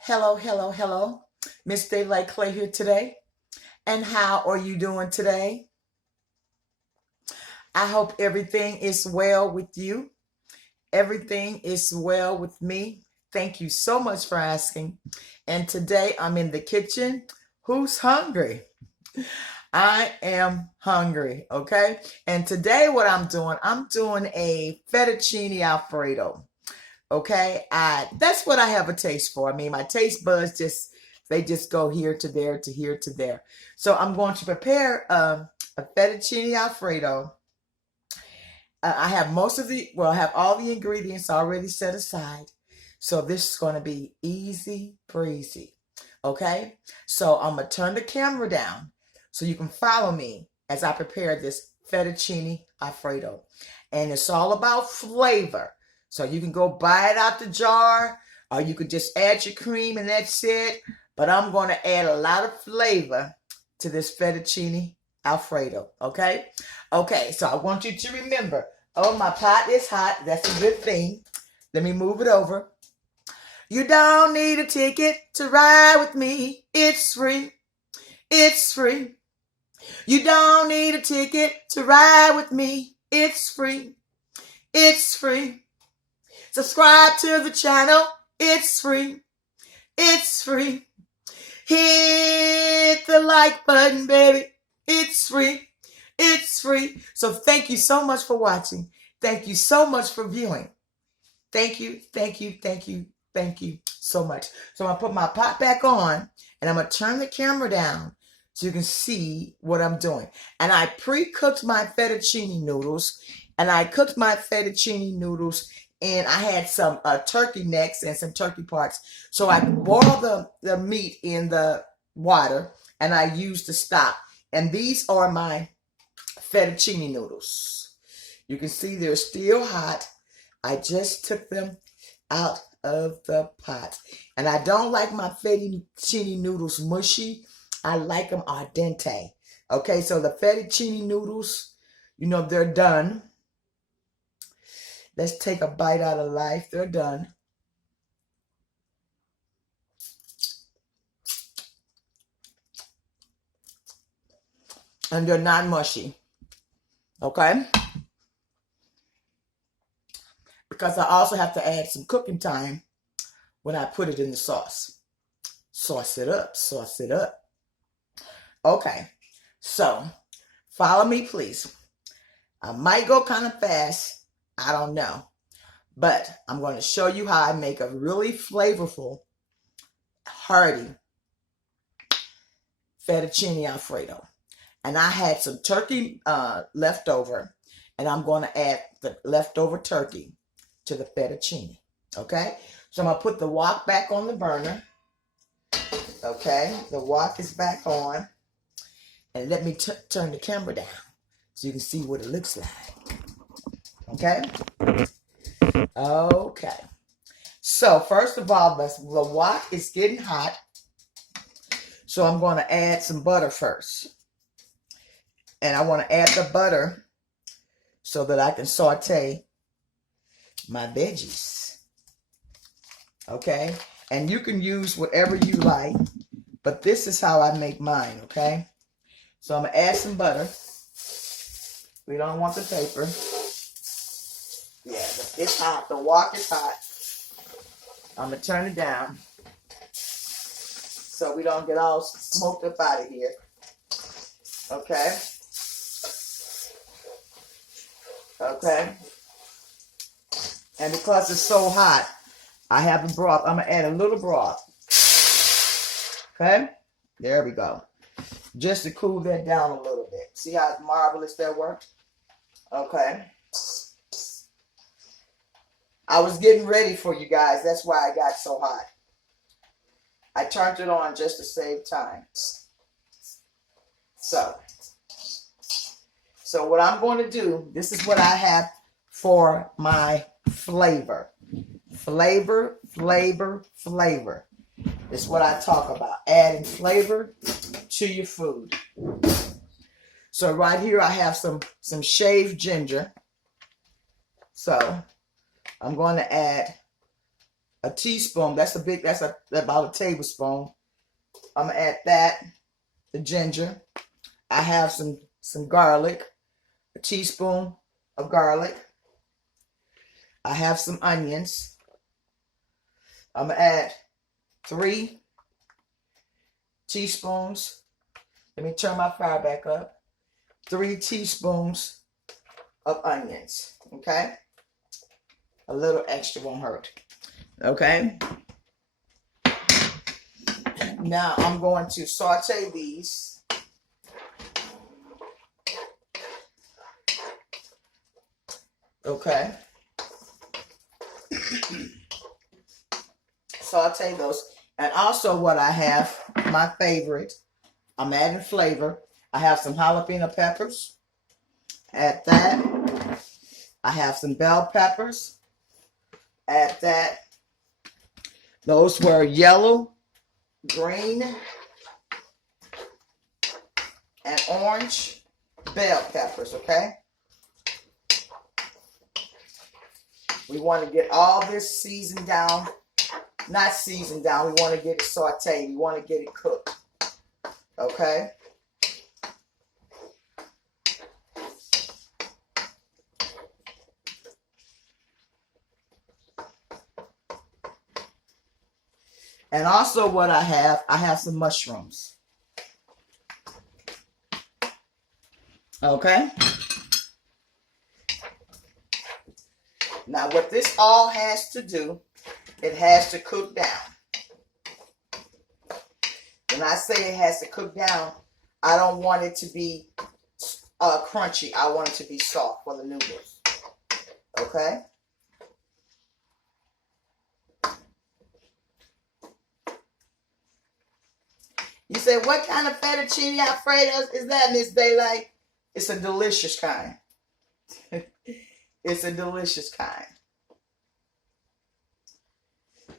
Hello, hello, hello. Miss Daylight Clay here today. And how are you doing today? I hope everything is well with you. Everything is well with me. Thank you so much for asking. And today I'm in the kitchen. Who's hungry? I am hungry, okay? And today what I'm doing a fettuccine alfredo. Okay, I that's what I have a taste for. I mean, my taste buds just go here to there to here to there. So I'm going to prepare a fettuccine alfredo. I have I have all the ingredients already set aside. So this is going to be easy breezy. Okay, so I'm gonna turn the camera down so you can follow me as I prepare this fettuccine alfredo, and it's all about flavor. So you can go buy it out the jar, or you could just add your cream and that's it. But I'm going to add a lot of flavor to this fettuccine Alfredo, okay? Okay, so I want you to remember, oh, my pot is hot. That's a good thing. Let me move it over. You don't need a ticket to ride with me. It's free. It's free. You don't need a ticket to ride with me. It's free. It's free. Subscribe to the channel. It's free. It's free. Hit the like button, baby. It's free. It's free. So thank you so much for watching. Thank you so much for viewing. Thank you, thank you, thank you, thank you so much. So I'm going to put my pot back on, and I'm going to turn the camera down so you can see what I'm doing. And I pre-cooked my fettuccine noodles, and and I had some turkey necks and some turkey parts. So I boiled the meat in the water, and I used the stock. And these are my fettuccine noodles. You can see they're still hot. I just took them out of the pot. And I don't like my fettuccine noodles mushy. I like them al dente. Okay, so the fettuccine noodles, they're done. Let's take a bite out of life. They're done. And they're not mushy. Okay? Because I also have to add some cooking time when I put it in the sauce. Sauce it up. Sauce it up. Okay. So, follow me, please. I might go kind of fast. I don't know. But I'm going to show you how I make a really flavorful, hearty fettuccine alfredo. And I had some turkey left over, and I'm going to add the leftover turkey to the fettuccine. Okay? So I'm going to put the wok back on the burner. Okay? The wok is back on. And let me turn the camera down so you can see what it looks like. Okay? Okay. So, first of all, the wok is getting hot. So, I'm going to add some butter first. And I want to add the butter so that I can saute my veggies. Okay? And you can use whatever you like, but this is how I make mine, okay? So, I'm going to add some butter. We don't want the paper. Yeah, it's hot. The wok is hot. I'm going to turn it down so we don't get all smoked up out of here. Okay? Okay? And because it's so hot, I have the broth. I'm going to add a little broth. Okay? There we go. Just to cool that down a little bit. See how marvelous that works? Okay. I was getting ready for you guys. That's why I got so hot. I turned it on just to save time. So what I'm going to do, this is what I have for my flavor. Flavor, flavor, flavor. This is what I talk about. Adding flavor to your food. So right here I have some shaved ginger. So I'm going to add a teaspoon. That's about a tablespoon. I'm gonna add that, the ginger. I have some garlic, a teaspoon of garlic. I have some onions. I'm gonna add 3 teaspoons. Let me turn my fire back up. 3 teaspoons of onions. Okay? A little extra won't hurt. Okay? Now I'm going to saute these. Okay? Saute those. And also what I have, my favorite, I'm adding flavor. I have some jalapeno peppers. Add that. I have some bell peppers. Add that. Those were yellow, green, and orange bell peppers, okay? We want to get all this seasoned down. Not seasoned down. We want to get it sauteed. We want to get it cooked. Okay? And also what I have some mushrooms. Okay? Now what this all has to do, it has to cook down. When I say it has to cook down, I don't want it to be crunchy. I want it to be soft for the noodles. Okay? You say, what kind of fettuccine Alfredo is that, Miss Daylight? It's a delicious kind. It's a delicious kind.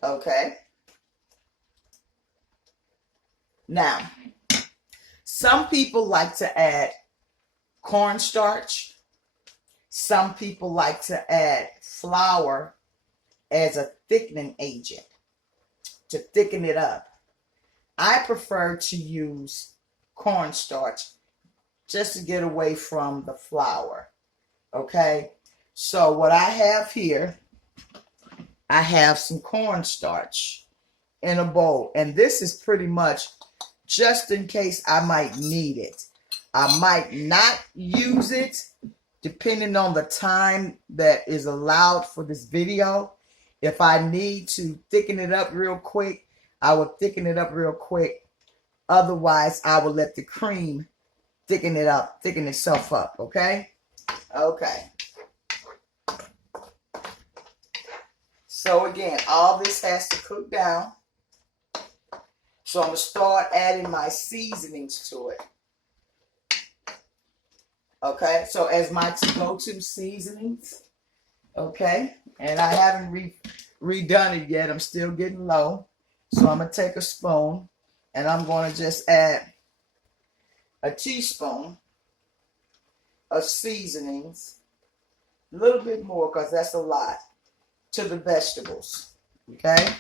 Okay. Now, some people like to add cornstarch. Some people like to add flour as a thickening agent to thicken it up. I prefer to use cornstarch just to get away from the flour. Okay? So what I have here, I have some cornstarch in a bowl. And this is pretty much just in case I might need it. I might not use it depending on the time that is allowed for this video. If I need to thicken it up real quick, I will thicken it up real quick. Otherwise, I will let the cream thicken itself up, okay? Okay. So again, all this has to cook down. So I'm going to start adding my seasonings to it. Okay, so as my go-to seasonings, okay, and I haven't redone it yet. I'm still getting low. So I'm going to take a spoon and I'm going to just add a teaspoon of seasonings, a little bit more because that's a lot, to the vegetables, okay?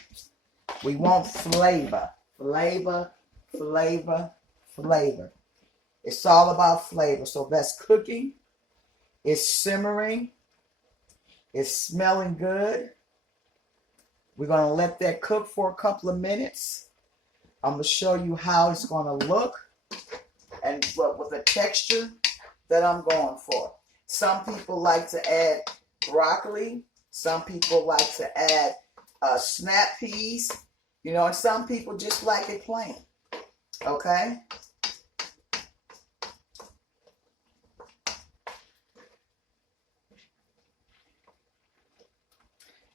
We want flavor, flavor, flavor, flavor. It's all about flavor. So that's cooking. It's simmering. It's smelling good. We're going to let that cook for a couple of minutes. I'm going to show you how it's going to look and with the texture that I'm going for. Some people like to add broccoli. Some people like to add snap peas. You know, and some people just like it plain. Okay?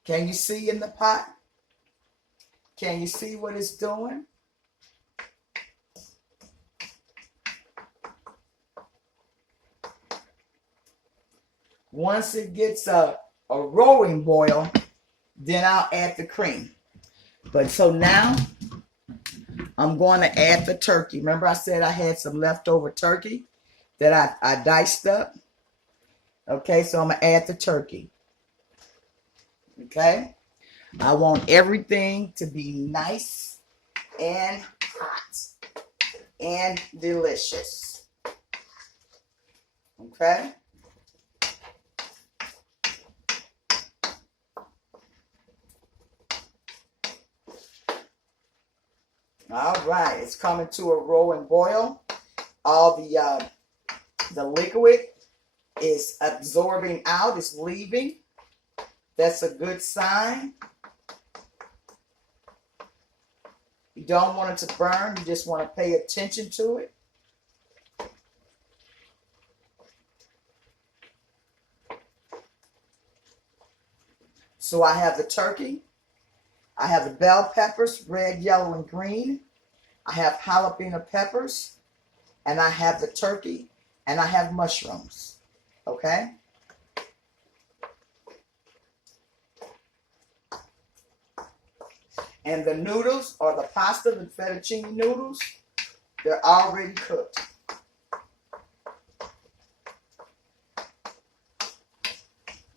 Can you see in the pot? Can you see what it's doing? Once it gets a roaring boil, then I'll add the cream. But so now, I'm going to add the turkey. Remember I said I had some leftover turkey that I diced up? Okay, so I'm going to add the turkey. Okay? I want everything to be nice and hot and delicious. Okay? All right, it's coming to a rolling boil. All the liquid is absorbing out, it's leaving. That's a good sign. You don't want it to burn, you just want to pay attention to it. So I have the turkey, I have the bell peppers, red, yellow, and green. I have jalapeno peppers, and I have the turkey, and I have mushrooms. Okay? And the noodles, or the pasta, the fettuccine noodles, they're already cooked.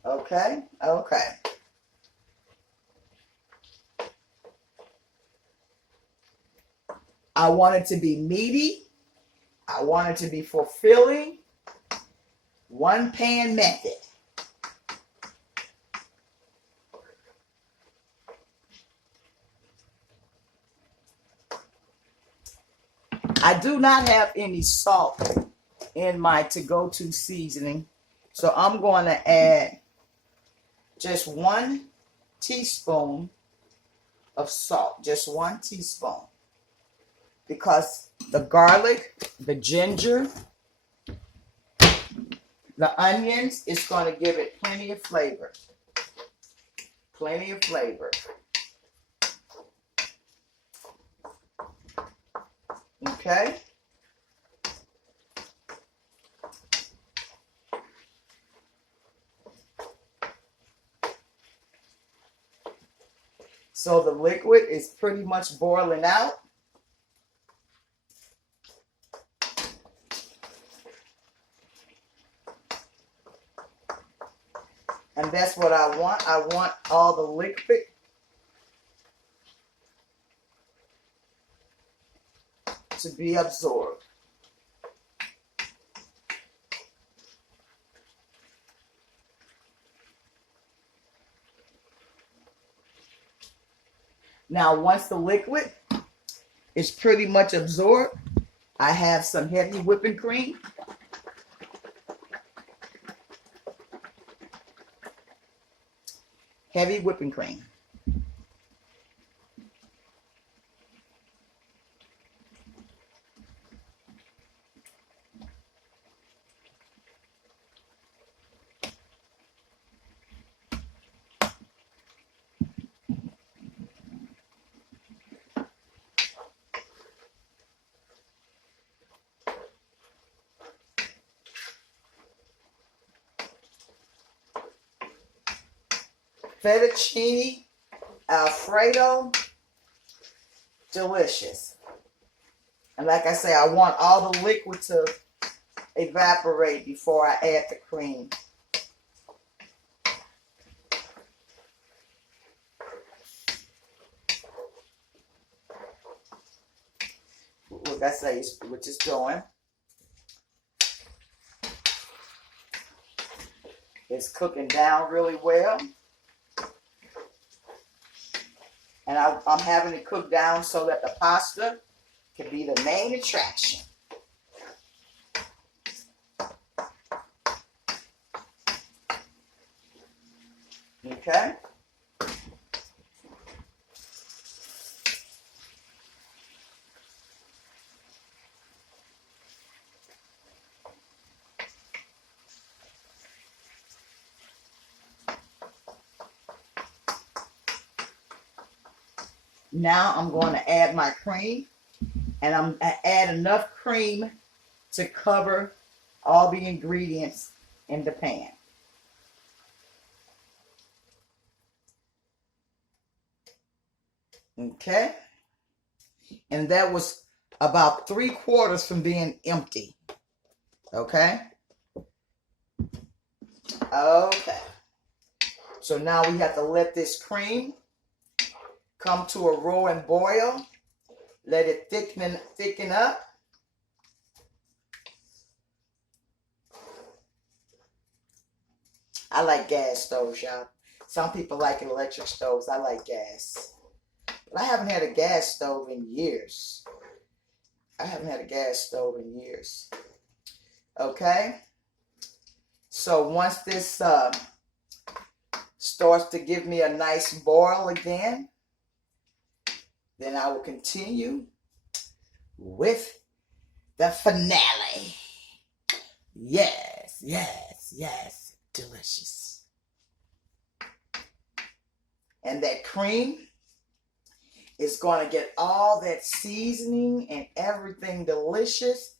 Okay? Okay. I want it to be meaty. I want it to be fulfilling. One pan method. I do not have any salt in my to-go-to seasoning, so I'm going to add just 1 teaspoon of salt, just 1 teaspoon, because the garlic, the ginger, the onions is going to give it plenty of flavor. Plenty of flavor. Okay? So the liquid is pretty much boiling out. And that's what I want. I want all the liquid to be absorbed. Now, once the liquid is pretty much absorbed, I have some heavy whipping cream. Heavy whipping cream. Fettuccine Alfredo, delicious. And like I say, I want all the liquid to evaporate before I add the cream. Like I say, we're just going. It's cooking down really well. And I'm having it cook down so that the pasta can be the main attraction. Okay? Now I'm going to add my cream, and I'm going to add enough cream to cover all the ingredients in the pan. Okay? And that was about 3/4 from being empty. Okay? Okay. So now we have to let this cream come to a rolling boil. Let it thicken up. I like gas stoves, y'all. Some people like electric stoves. I like gas. But I haven't had a gas stove in years. Okay? So once this starts to give me a nice boil again, then I will continue with the finale. Yes, yes, yes. Delicious. And that cream is going to get all that seasoning and everything delicious.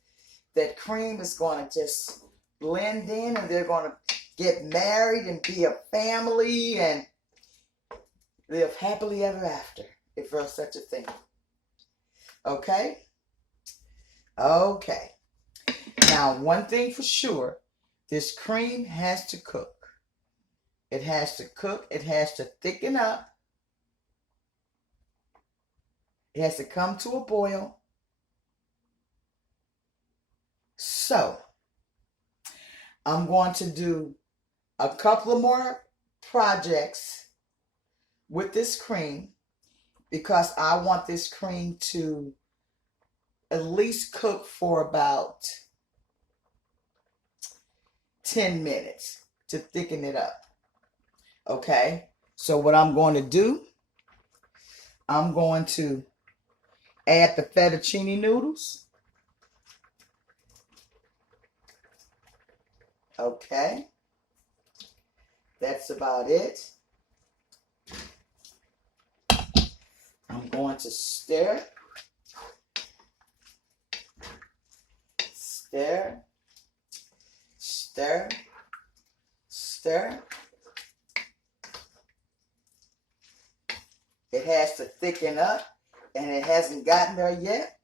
That cream is going to just blend in, and they're going to get married and be a family and live happily ever after, if there's such a thing. Okay? Okay. Now, one thing for sure, this cream has to cook. It has to cook. It has to thicken up. It has to come to a boil. So, I'm going to do a couple of more projects with this cream because I want this cream to at least cook for about 10 minutes to thicken it up. Okay, so what I'm going to do, I'm going to add the fettuccine noodles. Okay, that's about it. I'm going to stir, stir, stir, stir. It has to thicken up, and it hasn't gotten there yet.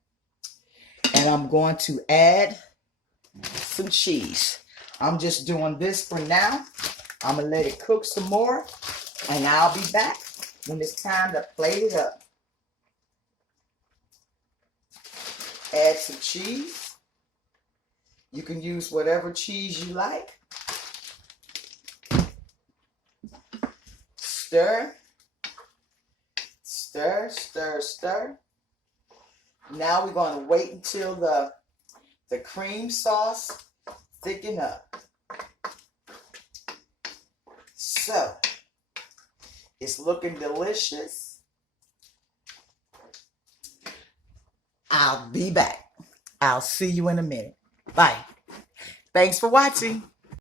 And I'm going to add some cheese. I'm just doing this for now. I'm going to let it cook some more, and I'll be back when it's time to plate it up. Add some cheese. You can use whatever cheese you like. Stir. Stir, stir, stir. Now we're going to wait until the cream sauce thicken up. So, it's looking delicious. I'll be back. I'll see you in a minute. Bye. Thanks for watching.